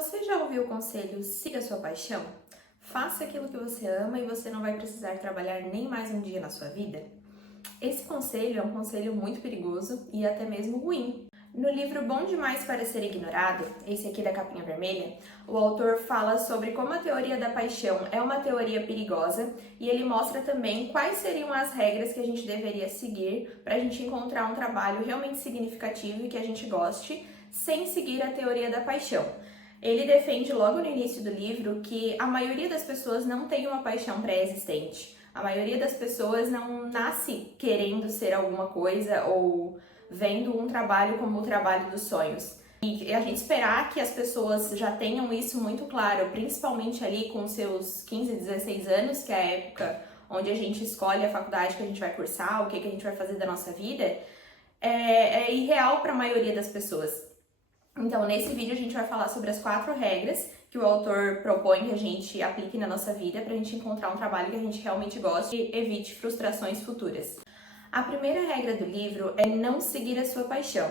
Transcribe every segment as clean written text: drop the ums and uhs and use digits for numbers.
Você já ouviu o conselho siga sua paixão? Faça aquilo que você ama e você não vai precisar trabalhar nem mais um dia na sua vida? Esse conselho é um conselho muito perigoso e até mesmo ruim. No livro Bom Demais para Ser Ignorado, esse aqui da capinha vermelha, o autor fala sobre como a teoria da paixão é uma teoria perigosa e ele mostra também quais seriam as regras que a gente deveria seguir para a gente encontrar um trabalho realmente significativo e que a gente goste, sem seguir a teoria da paixão. Ele defende logo no início do livro que a maioria das pessoas não tem uma paixão pré-existente. A maioria das pessoas não nasce querendo ser alguma coisa ou vendo um trabalho como o trabalho dos sonhos. E a gente esperar que as pessoas já tenham isso muito claro, principalmente ali com seus 15, 16 anos, que é a época onde a gente escolhe a faculdade que a gente vai cursar, o que a gente vai fazer da nossa vida, é irreal para a maioria das pessoas. Então, nesse vídeo a gente vai falar sobre as 4 regras que o autor propõe que a gente aplique na nossa vida para a gente encontrar um trabalho que a gente realmente goste e evite frustrações futuras. A primeira regra do livro é não seguir a sua paixão.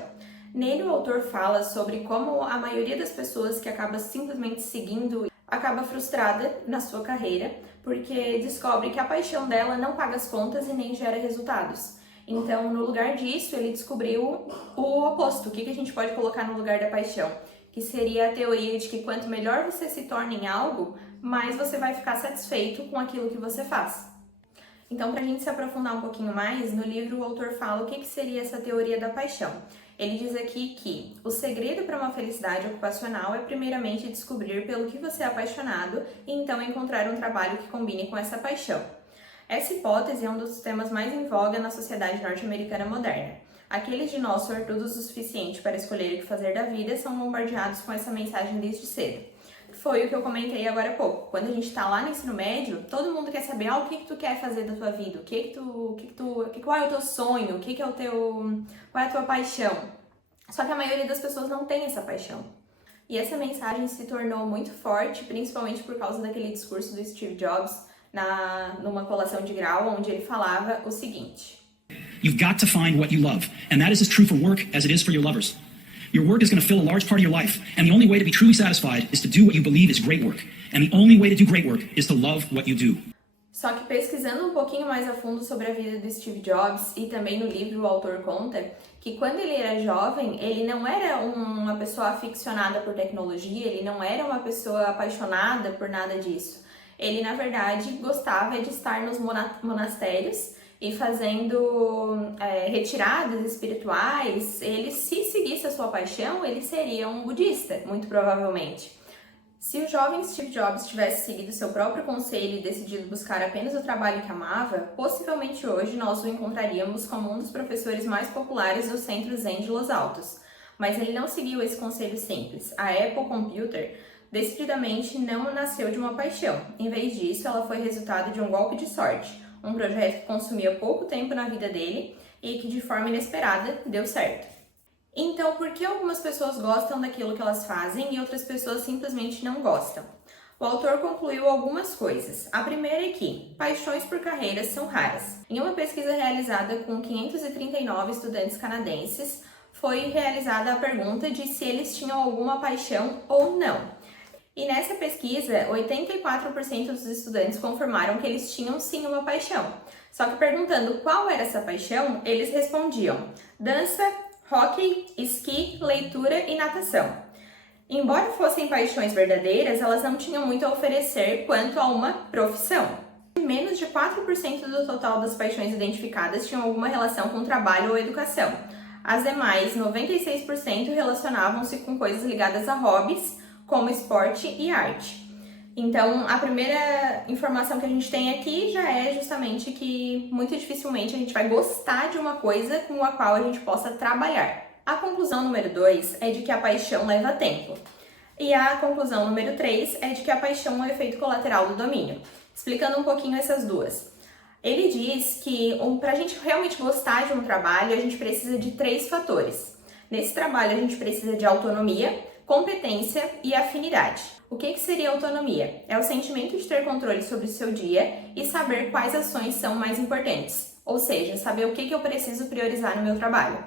Nele o autor fala sobre como a maioria das pessoas que acaba simplesmente seguindo acaba frustrada na sua carreira porque descobre que a paixão dela não paga as contas e nem gera resultados. Então, no lugar disso, ele descobriu o oposto. O que a gente pode colocar no lugar da paixão? Que seria a teoria de que quanto melhor você se torna em algo, mais você vai ficar satisfeito com aquilo que você faz. Então, para a gente se aprofundar um pouquinho mais, no livro o autor fala o que seria essa teoria da paixão. Ele diz aqui que o segredo para uma felicidade ocupacional é primeiramente descobrir pelo que você é apaixonado e então encontrar um trabalho que combine com essa paixão. Essa hipótese é um dos temas mais em voga na sociedade norte-americana moderna. Aqueles de nós sortudos o suficiente para escolher o que fazer da vida são bombardeados com essa mensagem desde cedo. Foi o que eu comentei agora há pouco. Quando a gente está lá no ensino médio, todo mundo quer saber o que tu quer fazer da tua vida, qual é o teu sonho, qual é a tua paixão. Só que a maioria das pessoas não tem essa paixão. E essa mensagem se tornou muito forte, principalmente por causa daquele discurso do Steve Jobs, numa colação de grau, onde ele falava o seguinte: You've got to find what you love, and that is as true for work as it is for your lovers. Your work is going to fill a large part of your life, and the only way to be truly satisfied is to do what you believe is great work. And the only way to do great work is to love what you do. Só que pesquisando um pouquinho mais a fundo sobre a vida do Steve Jobs, e também no livro o autor conta que quando ele era jovem, ele não era uma pessoa aficionada por tecnologia, ele não era uma pessoa apaixonada por nada disso. Ele, na verdade, gostava de estar nos monastérios e fazendo retiradas espirituais. Ele, se seguisse a sua paixão, ele seria um budista, muito provavelmente. Se o jovem Steve Jobs tivesse seguido seu próprio conselho e decidido buscar apenas o trabalho que amava, possivelmente hoje nós o encontraríamos como um dos professores mais populares do Centro Zen de Los Altos. Mas ele não seguiu esse conselho simples. A Apple Computer decididamente não nasceu de uma paixão. Em vez disso, ela foi resultado de um golpe de sorte, um projeto que consumia pouco tempo na vida dele e que de forma inesperada deu certo. Então, por que algumas pessoas gostam daquilo que elas fazem e outras pessoas simplesmente não gostam? O autor concluiu algumas coisas. A primeira é que paixões por carreiras são raras. Em uma pesquisa realizada com 539 estudantes canadenses, foi realizada a pergunta de se eles tinham alguma paixão ou não. E nessa pesquisa, 84% dos estudantes confirmaram que eles tinham sim uma paixão. Só que perguntando qual era essa paixão, eles respondiam: dança, hóquei, esqui, leitura e natação. Embora fossem paixões verdadeiras, elas não tinham muito a oferecer quanto a uma profissão. Menos de 4% do total das paixões identificadas tinham alguma relação com trabalho ou educação. As demais, 96%, relacionavam-se com coisas ligadas a hobbies, como esporte e arte. Então, a primeira informação que a gente tem aqui já é justamente que muito dificilmente a gente vai gostar de uma coisa com a qual a gente possa trabalhar. A conclusão número 2 é de que a paixão leva tempo. E a conclusão número 3 é de que a paixão é um efeito colateral do domínio. Explicando um pouquinho essas duas. Ele diz que para a gente realmente gostar de um trabalho, a gente precisa de 3 fatores. Nesse trabalho, a gente precisa de autonomia, competência e afinidade. O que seria autonomia? É o sentimento de ter controle sobre o seu dia e saber quais ações são mais importantes. Ou seja, saber o que eu preciso priorizar no meu trabalho.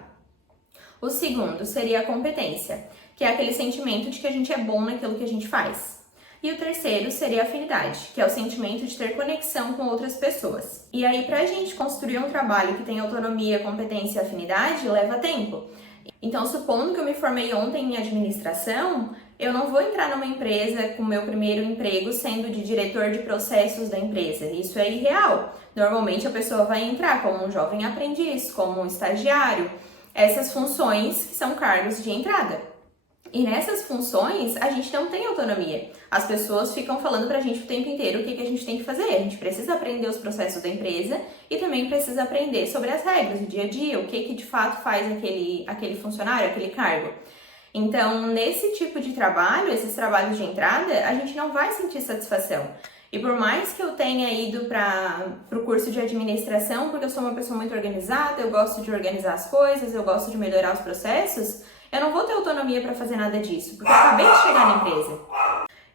O segundo seria a competência, que é aquele sentimento de que a gente é bom naquilo que a gente faz. E o terceiro seria a afinidade, que é o sentimento de ter conexão com outras pessoas. E aí, pra gente construir um trabalho que tem autonomia, competência e afinidade, leva tempo. Então, supondo que eu me formei ontem em administração, eu não vou entrar numa empresa com o meu primeiro emprego sendo de diretor de processos da empresa. Isso é irreal. Normalmente, a pessoa vai entrar como um jovem aprendiz, como um estagiário, essas funções que são cargos de entrada. E nessas funções, a gente não tem autonomia. As pessoas ficam falando pra gente o tempo inteiro o que a gente tem que fazer. A gente precisa aprender os processos da empresa e também precisa aprender sobre as regras do dia a dia, o que de fato faz aquele funcionário, aquele cargo. Então, nesse tipo de trabalho, esses trabalhos de entrada, a gente não vai sentir satisfação. E por mais que eu tenha ido para o curso de administração, porque eu sou uma pessoa muito organizada, eu gosto de organizar as coisas, eu gosto de melhorar os processos, eu não vou ter autonomia para fazer nada disso, porque eu acabei de chegar na empresa.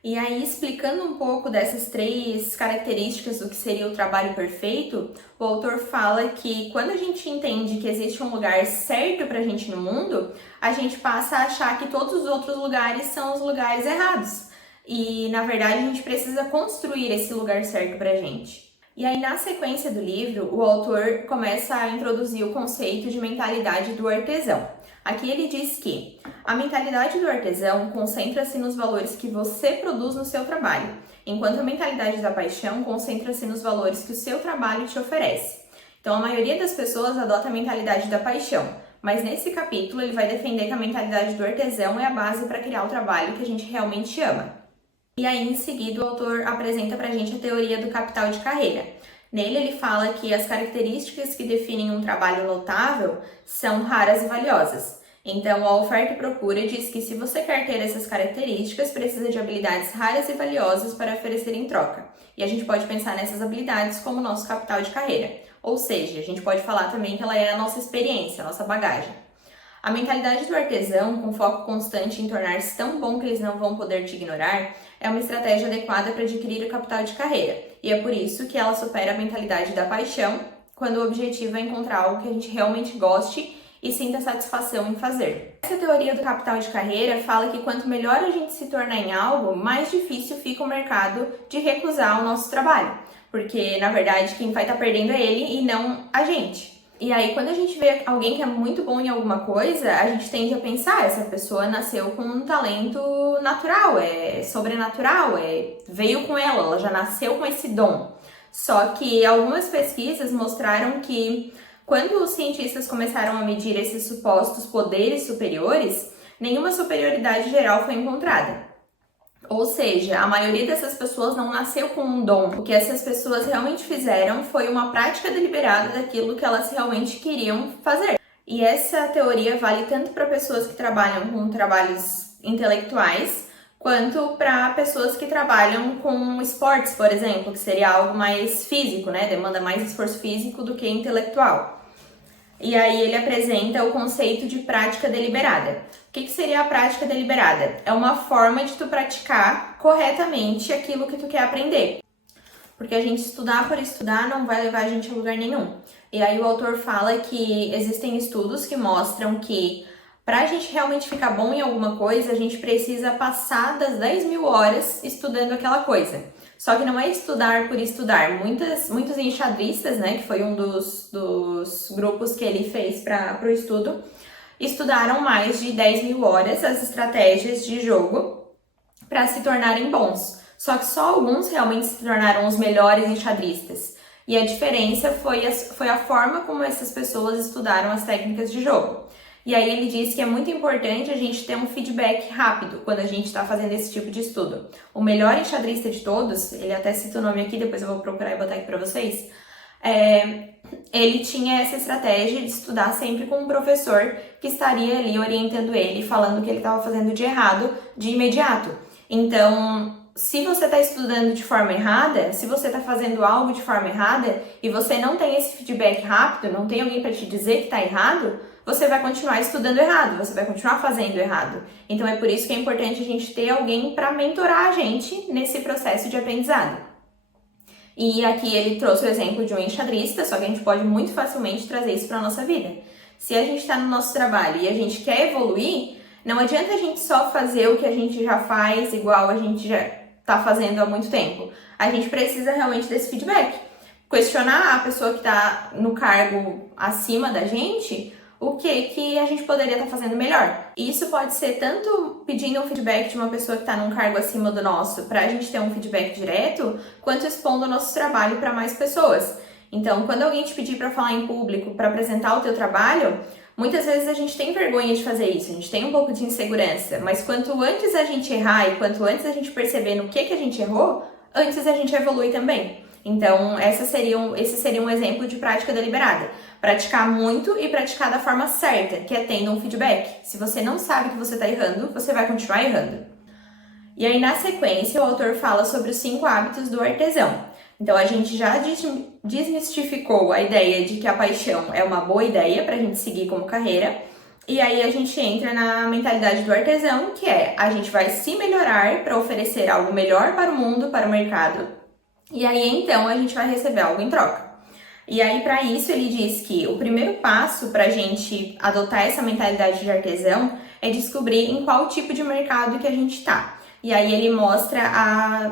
E aí, explicando um pouco dessas 3 características do que seria o trabalho perfeito, o autor fala que quando a gente entende que existe um lugar certo pra gente no mundo, a gente passa a achar que todos os outros lugares são os lugares errados. E, na verdade, a gente precisa construir esse lugar certo pra gente. E aí, na sequência do livro, o autor começa a introduzir o conceito de mentalidade do artesão. Aqui ele diz que a mentalidade do artesão concentra-se nos valores que você produz no seu trabalho, enquanto a mentalidade da paixão concentra-se nos valores que o seu trabalho te oferece. Então, a maioria das pessoas adota a mentalidade da paixão, mas nesse capítulo ele vai defender que a mentalidade do artesão é a base para criar o trabalho que a gente realmente ama. E aí, em seguida, o autor apresenta pra gente a teoria do capital de carreira. Nele, ele fala que as características que definem um trabalho notável são raras e valiosas. Então, a oferta e procura diz que se você quer ter essas características, precisa de habilidades raras e valiosas para oferecer em troca. E a gente pode pensar nessas habilidades como nosso capital de carreira. Ou seja, a gente pode falar também que ela é a nossa experiência, a nossa bagagem. A mentalidade do artesão, com foco constante em tornar-se tão bom que eles não vão poder te ignorar, é uma estratégia adequada para adquirir o capital de carreira. E é por isso que ela supera a mentalidade da paixão, quando o objetivo é encontrar algo que a gente realmente goste e sinta satisfação em fazer. Essa teoria do capital de carreira fala que quanto melhor a gente se tornar em algo, mais difícil fica o mercado de recusar o nosso trabalho. Porque, na verdade, quem vai estar perdendo é ele e não a gente. E aí, quando a gente vê alguém que é muito bom em alguma coisa, a gente tende a pensar, essa pessoa nasceu com um talento natural, é sobrenatural, veio com ela já nasceu com esse dom. Só que algumas pesquisas mostraram que quando os cientistas começaram a medir esses supostos poderes superiores, nenhuma superioridade geral foi encontrada. Ou seja, a maioria dessas pessoas não nasceu com um dom. O que essas pessoas realmente fizeram foi uma prática deliberada daquilo que elas realmente queriam fazer. E essa teoria vale tanto para pessoas que trabalham com trabalhos intelectuais, quanto para pessoas que trabalham com esportes, por exemplo, que seria algo mais físico, né? Demanda mais esforço físico do que intelectual. E aí ele apresenta o conceito de prática deliberada. O que seria a prática deliberada? É uma forma de tu praticar corretamente aquilo que tu quer aprender. Porque a gente estudar por estudar não vai levar a gente a lugar nenhum. E aí o autor fala que existem estudos que mostram que para a gente realmente ficar bom em alguma coisa, a gente precisa passar das 10.000 horas estudando aquela coisa. Só que não é estudar por estudar. Muitos enxadristas, né, que foi um dos grupos que ele fez para o estudo, estudaram mais de 10.000 horas as estratégias de jogo para se tornarem bons. Só que só alguns realmente se tornaram os melhores enxadristas. E a diferença foi a forma como essas pessoas estudaram as técnicas de jogo. E aí ele diz que é muito importante a gente ter um feedback rápido quando a gente está fazendo esse tipo de estudo. O melhor enxadrista de todos, ele até cita o nome aqui, depois eu vou procurar e botar aqui para vocês, ele tinha essa estratégia de estudar sempre com um professor que estaria ali orientando ele, falando o que ele estava fazendo de errado de imediato. Então, se você está estudando de forma errada, se você está fazendo algo de forma errada e você não tem esse feedback rápido, não tem alguém para te dizer que está errado, você vai continuar estudando errado, você vai continuar fazendo errado. Então é por isso que é importante a gente ter alguém para mentorar a gente nesse processo de aprendizado. E aqui ele trouxe o exemplo de um enxadrista, só que a gente pode muito facilmente trazer isso para a nossa vida. Se a gente está no nosso trabalho e a gente quer evoluir, Não adianta a gente só fazer o que a gente já faz igual a gente já tá fazendo há muito tempo. A gente precisa realmente desse feedback. Questionar a pessoa que tá no cargo acima da gente o que a gente poderia estar fazendo melhor. E isso pode ser tanto pedindo um feedback de uma pessoa que está num cargo acima do nosso, para a gente ter um feedback direto, quanto expondo o nosso trabalho para mais pessoas. Então, quando alguém te pedir para falar em público, para apresentar o teu trabalho, muitas vezes a gente tem vergonha de fazer isso, a gente tem um pouco de insegurança, mas quanto antes a gente errar e quanto antes a gente perceber no que a gente errou, antes a gente evolui também. Então, esse seria um exemplo de prática deliberada. Praticar muito e praticar da forma certa, que é tendo um feedback. Se você não sabe que você está errando, você vai continuar errando. E aí, na sequência, o autor fala sobre os 5 hábitos do artesão. Então, a gente já desmistificou a ideia de que a paixão é uma boa ideia para a gente seguir como carreira. E aí, a gente entra na mentalidade do artesão, que é a gente vai se melhorar para oferecer algo melhor para o mundo, para o mercado. E aí, então, a gente vai receber algo em troca. E aí, para isso, ele diz que o primeiro passo para a gente adotar essa mentalidade de artesão é descobrir em qual tipo de mercado que a gente está. E aí ele mostra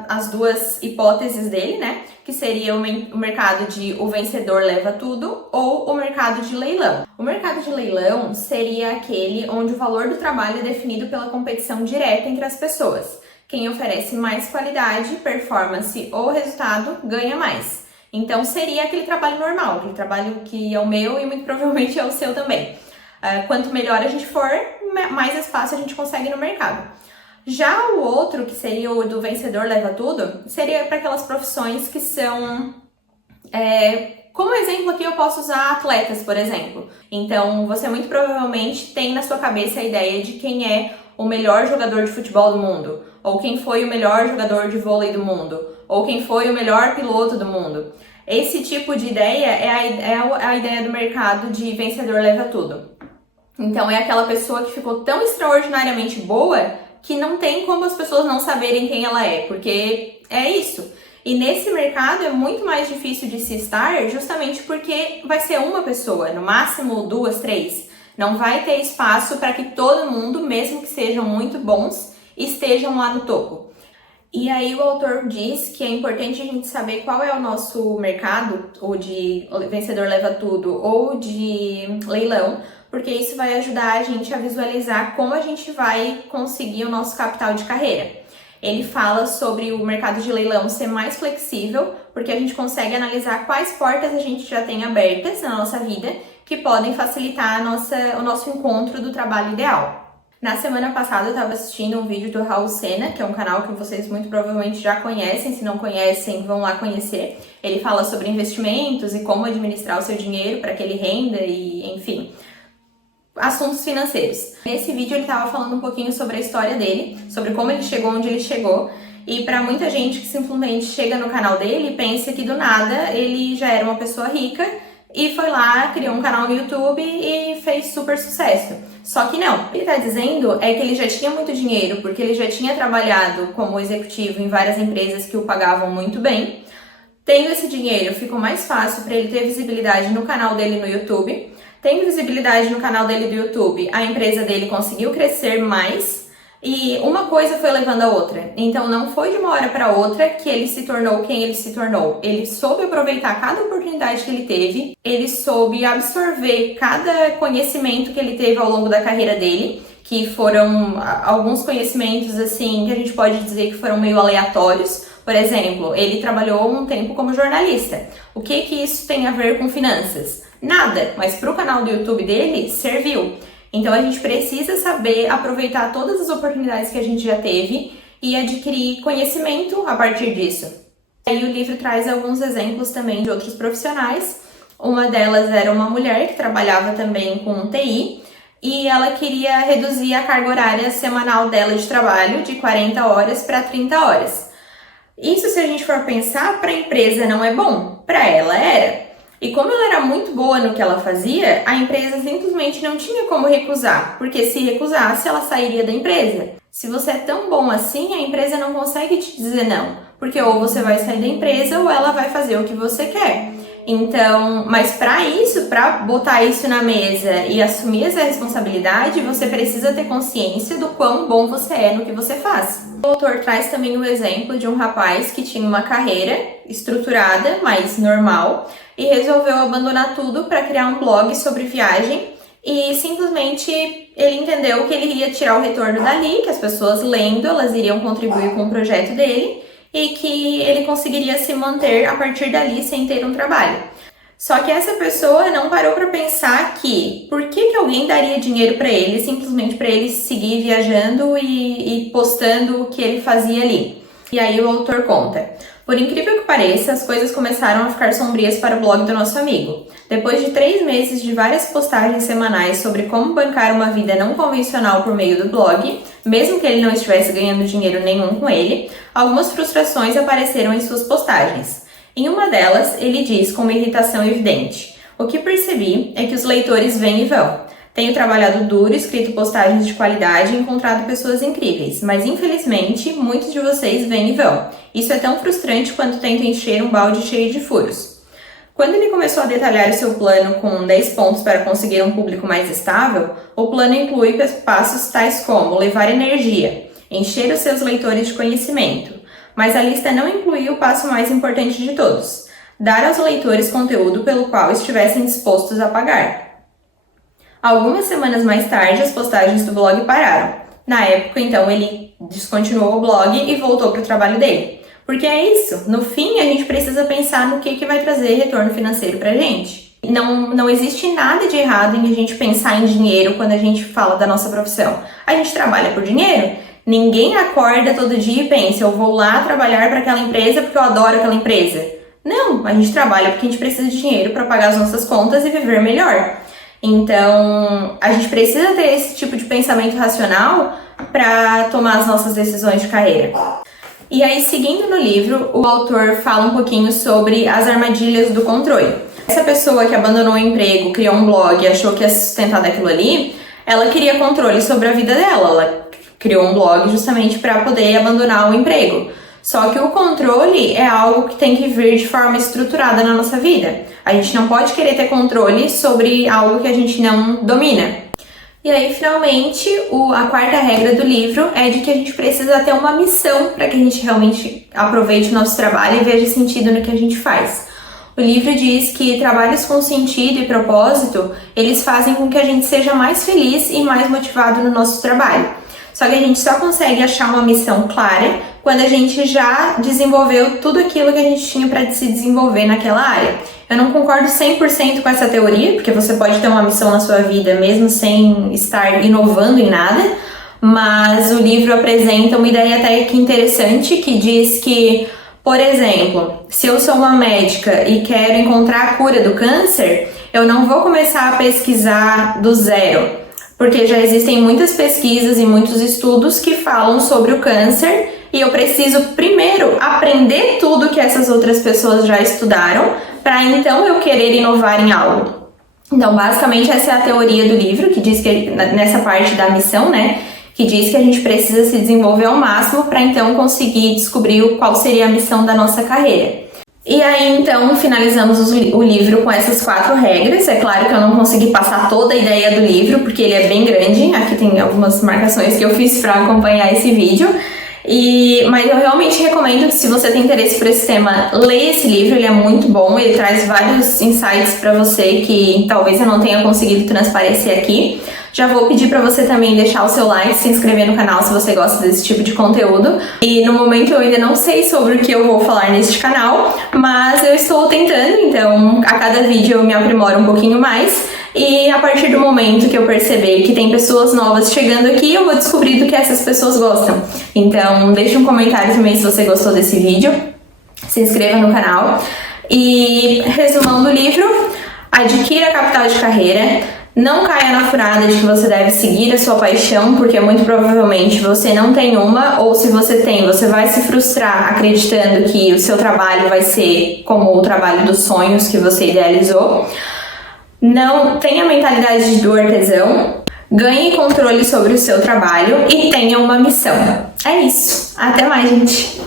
as 2 hipóteses dele, né? Que seria o mercado de o vencedor leva tudo ou o mercado de leilão. O mercado de leilão seria aquele onde o valor do trabalho é definido pela competição direta entre as pessoas. Quem oferece mais qualidade, performance ou resultado ganha mais. Então, seria aquele trabalho normal, aquele trabalho que é o meu e muito provavelmente é o seu também. Quanto melhor a gente for, mais espaço a gente consegue no mercado. Já o outro, que seria o do vencedor leva tudo, seria para aquelas profissões que são... como exemplo aqui eu posso usar atletas, por exemplo. Então, você muito provavelmente tem na sua cabeça a ideia de quem é o melhor jogador de futebol do mundo, ou quem foi o melhor jogador de vôlei do mundo, ou quem foi o melhor piloto do mundo. Esse tipo de ideia é a ideia do mercado de vencedor leva tudo. Então, é aquela pessoa que ficou tão extraordinariamente boa que não tem como as pessoas não saberem quem ela é, porque é isso. E nesse mercado é muito mais difícil de se estar, justamente porque vai ser uma pessoa, no máximo 2, 3. Não vai ter espaço para que todo mundo, mesmo que sejam muito bons, estejam lá no topo. E aí o autor diz que é importante a gente saber qual é o nosso mercado, ou de vencedor leva tudo, ou de leilão, porque isso vai ajudar a gente a visualizar como a gente vai conseguir o nosso capital de carreira. Ele fala sobre o mercado de leilão ser mais flexível, porque a gente consegue analisar quais portas a gente já tem abertas na nossa vida que podem facilitar o nosso encontro do trabalho ideal. Na semana passada eu estava assistindo um vídeo do Raul Sena, que é um canal que vocês muito provavelmente já conhecem, se não conhecem, vão lá conhecer. Ele fala sobre investimentos e como administrar o seu dinheiro para que ele renda e, enfim, assuntos financeiros. Nesse vídeo ele estava falando um pouquinho sobre a história dele, sobre como ele chegou onde ele chegou, e para muita gente que simplesmente chega no canal dele pensa que do nada ele já era uma pessoa rica e foi lá, criou um canal no YouTube e fez super sucesso. Só que não, o que ele está dizendo é que ele já tinha muito dinheiro, porque ele já tinha trabalhado como executivo em várias empresas que o pagavam muito bem. Tendo esse dinheiro, ficou mais fácil para ele ter visibilidade no canal dele no YouTube. Tendo visibilidade no canal dele do YouTube, a empresa dele conseguiu crescer mais e uma coisa foi levando a outra. Então não foi de uma hora para outra que ele se tornou quem ele se tornou. Ele soube aproveitar cada oportunidade que ele teve, ele soube absorver cada conhecimento que ele teve ao longo da carreira dele, que foram alguns conhecimentos assim que a gente pode dizer que foram meio aleatórios. Por exemplo, ele trabalhou um tempo como jornalista. O que isso tem a ver com finanças? Nada, mas para o canal do YouTube dele serviu. Então a gente precisa saber aproveitar todas as oportunidades que a gente já teve e adquirir conhecimento a partir disso. Aí o livro traz alguns exemplos também de outros profissionais. Uma delas era uma mulher que trabalhava também com TI e ela queria reduzir a carga horária semanal dela de trabalho de 40 horas para 30 horas. Isso, se a gente for pensar, para a empresa não é bom, para ela era. E como ela era muito boa no que ela fazia, a empresa simplesmente não tinha como recusar, porque se recusasse, ela sairia da empresa. Se você é tão bom assim, a empresa não consegue te dizer não, porque ou você vai sair da empresa ou ela vai fazer o que você quer. Então, mas para botar isso na mesa e assumir essa responsabilidade, você precisa ter consciência do quão bom você é no que você faz. O autor traz também o exemplo de um rapaz que tinha uma carreira estruturada, mas normal, e resolveu abandonar tudo para criar um blog sobre viagem e simplesmente ele entendeu que ele ia tirar o retorno dali, que as pessoas lendo, elas iriam contribuir com o projeto dele e que ele conseguiria se manter a partir dali sem ter um trabalho. Só que essa pessoa não parou para pensar que por que alguém daria dinheiro para ele, simplesmente para ele seguir viajando e postando o que ele fazia ali. E aí o autor conta: por incrível que pareça, as coisas começaram a ficar sombrias para o blog do nosso amigo. Depois de 3 meses de várias postagens semanais sobre como bancar uma vida não convencional por meio do blog, mesmo que ele não estivesse ganhando dinheiro nenhum com ele, algumas frustrações apareceram em suas postagens. Em uma delas, ele diz com uma irritação evidente: o que percebi é que os leitores vêm e vão. Tenho trabalhado duro, escrito postagens de qualidade e encontrado pessoas incríveis, mas infelizmente, muitos de vocês vêm e vão. Isso é tão frustrante quanto tento encher um balde cheio de furos. Quando ele começou a detalhar o seu plano com 10 pontos para conseguir um público mais estável, o plano inclui passos tais como levar energia, encher os seus leitores de conhecimento. Mas a lista não incluiu o passo mais importante de todos: dar aos leitores conteúdo pelo qual estivessem dispostos a pagar. Algumas semanas mais tarde, as postagens do blog pararam. Na época, então, ele descontinuou o blog e voltou para o trabalho dele. Porque é isso, no fim a gente precisa pensar no que vai trazer retorno financeiro pra gente. Não existe nada de errado em a gente pensar em dinheiro quando a gente fala da nossa profissão. A gente trabalha por dinheiro. Ninguém acorda todo dia e pensa: eu vou lá trabalhar para aquela empresa porque eu adoro aquela empresa. Não, a gente trabalha porque a gente precisa de dinheiro para pagar as nossas contas e viver melhor. Então, a gente precisa ter esse tipo de pensamento racional para tomar as nossas decisões de carreira. E aí, seguindo no livro, o autor fala um pouquinho sobre as armadilhas do controle. Essa pessoa que abandonou o emprego, criou um blog e achou que ia sustentar daquilo ali, ela queria controle sobre a vida dela. Ela criou um blog justamente para poder abandonar o emprego. Só que o controle é algo que tem que vir de forma estruturada na nossa vida. A gente não pode querer ter controle sobre algo que a gente não domina. E aí, finalmente, a quarta regra do livro é de que a gente precisa ter uma missão para que a gente realmente aproveite o nosso trabalho e veja sentido no que a gente faz. O livro diz que trabalhos com sentido e propósito, eles fazem com que a gente seja mais feliz e mais motivado no nosso trabalho. Só que a gente só consegue achar uma missão clara quando a gente já desenvolveu tudo aquilo que a gente tinha para se desenvolver naquela área. Eu não concordo 100% com essa teoria, porque você pode ter uma missão na sua vida mesmo sem estar inovando em nada, mas o livro apresenta uma ideia até que interessante, que diz que, por exemplo, se eu sou uma médica e quero encontrar a cura do câncer, eu não vou começar a pesquisar do zero, porque já existem muitas pesquisas e muitos estudos que falam sobre o câncer e eu preciso primeiro aprender tudo que essas outras pessoas já estudaram para então eu querer inovar em algo. Então, basicamente, essa é a teoria do livro, que diz que, nessa parte da missão, né, que diz que a gente precisa se desenvolver ao máximo para então conseguir descobrir qual seria a missão da nossa carreira. E aí, então, finalizamos o livro com essas 4 regras. É claro que eu não consegui passar toda a ideia do livro, porque ele é bem grande. Aqui tem algumas marcações que eu fiz para acompanhar esse vídeo. Mas eu realmente recomendo que, se você tem interesse por esse tema, leia esse livro. Ele é muito bom, ele traz vários insights para você que talvez eu não tenha conseguido transparecer aqui. Já vou pedir para você também deixar o seu like, se inscrever no canal se você gosta desse tipo de conteúdo. E no momento eu ainda não sei sobre o que eu vou falar neste canal, mas eu estou tentando, então a cada vídeo eu me aprimoro um pouquinho mais. E a partir do momento que eu perceber que tem pessoas novas chegando aqui, eu vou descobrir do que essas pessoas gostam. Então deixe um comentário também se você gostou desse vídeo, se inscreva no canal. E resumão do livro: adquira capital de carreira. Não caia na furada de que você deve seguir a sua paixão, porque muito provavelmente você não tem uma, ou se você tem, você vai se frustrar acreditando que o seu trabalho vai ser como o trabalho dos sonhos que você idealizou. Não tenha a mentalidade do artesão, ganhe controle sobre o seu trabalho e tenha uma missão. É isso. Até mais, gente!